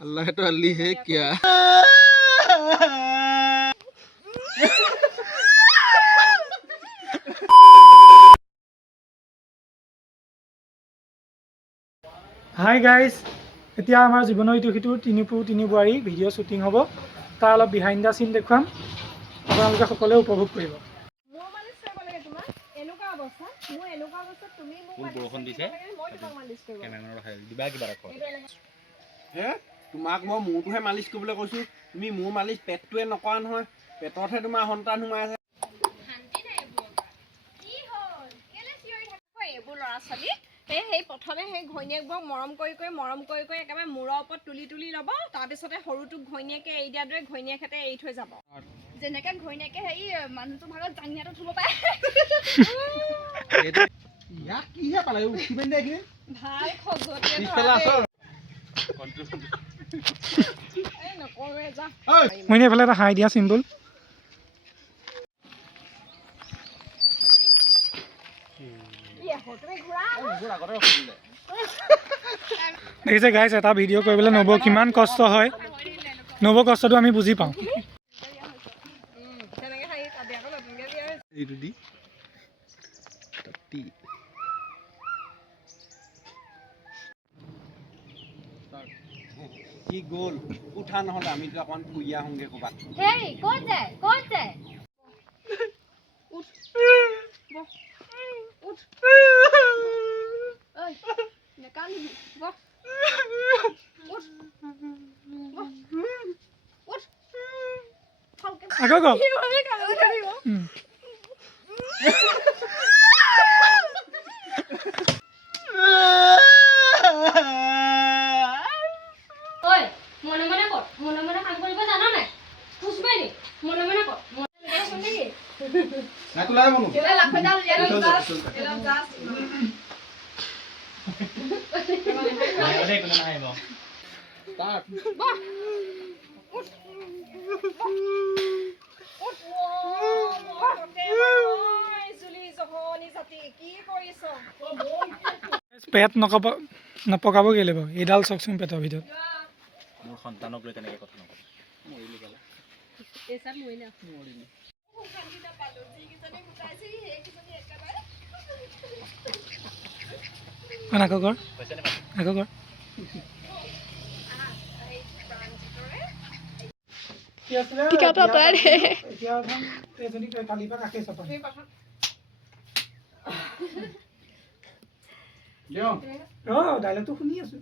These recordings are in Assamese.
अल्लाह तो अली है क्या हाय गाइज এতিয়া আমাৰ জীৱনৰ ইটো সিটো তিনি বুৱাৰী ভিডিঅ' শ্বুটিং হ'ব তাৰ অলপ বিহাইণ্ড দ্য চিন দেখুৱাম আপোনালোকে সকলোৱে উপভোগ কৰিব তোমাক মই মূৰটোহে মালিচ কৰিবলৈ কৈছোঁ তুমি মূৰ মালিচ পেটটোৱে নকৰা নহয় পেটতহে তোমাৰ সন্তান সোমাই আছে এইবোৰ ল'ৰা ছোৱালী সেই প্ৰথমে সেই ঘৈণীয়েকক মৰম কৰি একেবাৰে মূৰৰ ওপৰত তুলি ল'ব তাৰপিছতে সৰুটোক ঘৈণীয়েকে এৰি দিয়া দৰে ঘৈণীয়েকহঁতে এৰি থৈ যাব যেনেকৈ ঘৈণীয়েকে সেই মানুহটোৰ ভাগত জাঙিয়াটো থ'ব পাৰে ইয়াক কিহে পালে উঠি পিনে দেখি ভাল খজুৱতীয়ে নকৰোৱে যা মই এইফালে এটা হাই দিয়া চিম্বল দেখিছে গাইজ এটা ভিডিঅ' কৰিবলৈ নব কিমান কষ্ট হয় নব কষ্টটো আমি বুজি পাওঁ কি গ'ল উঠা নহ'লে আমি অকণমান ফুৰি আহোঁগৈ ক'ৰবাত আকৌ ক পেট নপকাব কেলে বাৰু এইডাল চাওকচোন পেটৰ ভিতৰত মোৰ সন্তানক লৈ তেনেকৈ কথা নকওঁ আকৌ কৰ ডাইলগটো শুনি আছো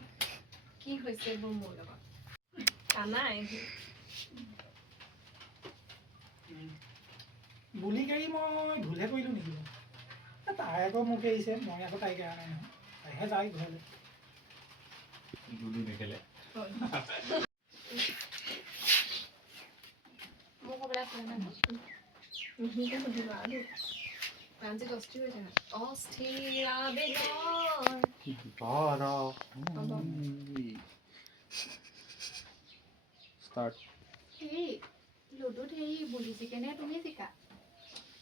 কি হৈছে মোৰ লগত কানাই বুলি গাড়ী মই ভুলহে কৰিলোঁ নেকি তাই আকৌ মোক এৰিছে মই আকৌ তাইক এৰা নাই নহয় তাইহে যায় ঘৰলৈ নেখেলে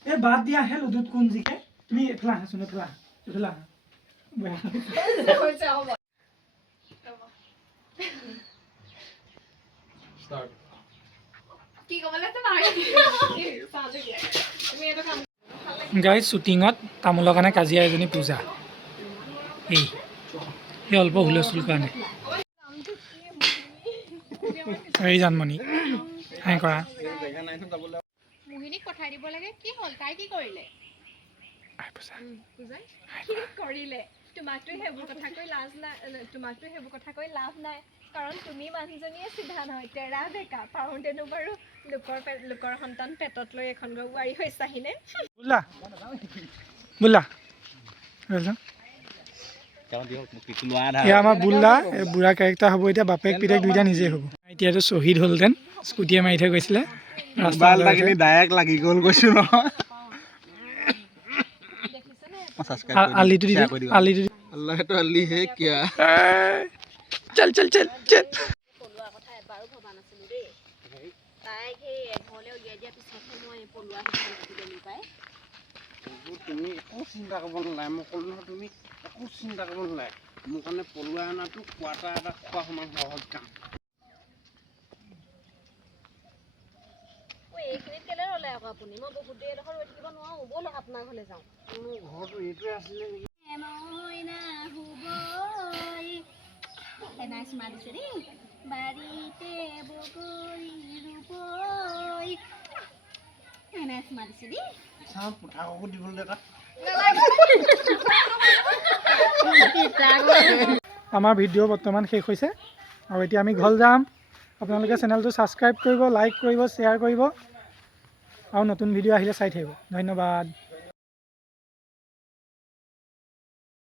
এই বাদ দিয়া হে লুডুত কোন জিকে তুমি এফালে আহাচোন এফালে আহা গাইজ শ্বুটিঙত তামোলৰ কাৰণে কাজিয়া এজনী পূজা এই অল্প হুলস্থুল কাৰণে এই জানমণি হাই কৰা মোহিনীক পঠাই দিব লাগে কি হ'ল তাই কি কৰিলে তোমাকতো সেইবোৰ কথা কৈ লাভ নাই কাৰণ তুমি মানুহজনীয়ে চিধা নহয় তেৰা বেকা পাৰোঁতেনো বাৰু লোকৰ সন্তান পেটত লৈ এখন বোৱাৰী হৈছাহিনে বোলা আমাৰ বুল্লা বুঢ়া কেৰেক্টাৰ হ'ব এতিয়া বাপেক পিতেক দুইটা নিজেই হ'ব এতিয়াতো শ্বহীদ হ'লহেঁতেন স্কুটিয়ে মাৰি থৈ গৈছিলে ডাইৰেক্ট লাগি গ'ল কৈছোঁ নহয় আলিটো अल्लाह तो अली है क्या चल পলোৱা কথা এবাৰো ভবা নাছিলোঁ দেই তাইক সেই এঘৰলৈ উলিয়াই দিয়াৰ পিছতহে মই পলোৱা সিদ্ধান্তটো পাই তুমি একো চিন্তা কৰিব নালাগে মই ক'লো নহয় তুমি একো চিন্তা কৰিব নালাগে মোৰ কাৰণে পলুৱাই অনাটো কোৱাৰ্টাৰ এটা খোৱা সমান সহজ কাম। এইখিনিত কেলে ৰ'লে আকৌ আপুনি? মই বহুত দেৰি এডোখৰ ৰৈ থাকিব নোৱাৰোঁ। ব'লক আপোনাৰ ঘৰলৈ যাওঁ। মোৰ ঘৰটো এইটোৱে আছিলে নেকি? নাইচ মাৰিছে দেই। বাৰীতে বগৰী ৰুবই। নাইচ মাৰিছে দেই। চাওঁ পুঠাকো দিবলৈ এটা। আমাৰ ভিডিঅ' বৰ্তমান শেষ হৈছে আৰু এতিয়া আমি ঘৰ যাম। আপোনালোকে চেনেলটো ছাবস্ক্ৰাইব কৰিব, লাইক কৰিব, শ্বেয়াৰ কৰিব আৰু নতুন ভিডিঅ' আহিলে চাই থাকিব। ধন্যবাদ।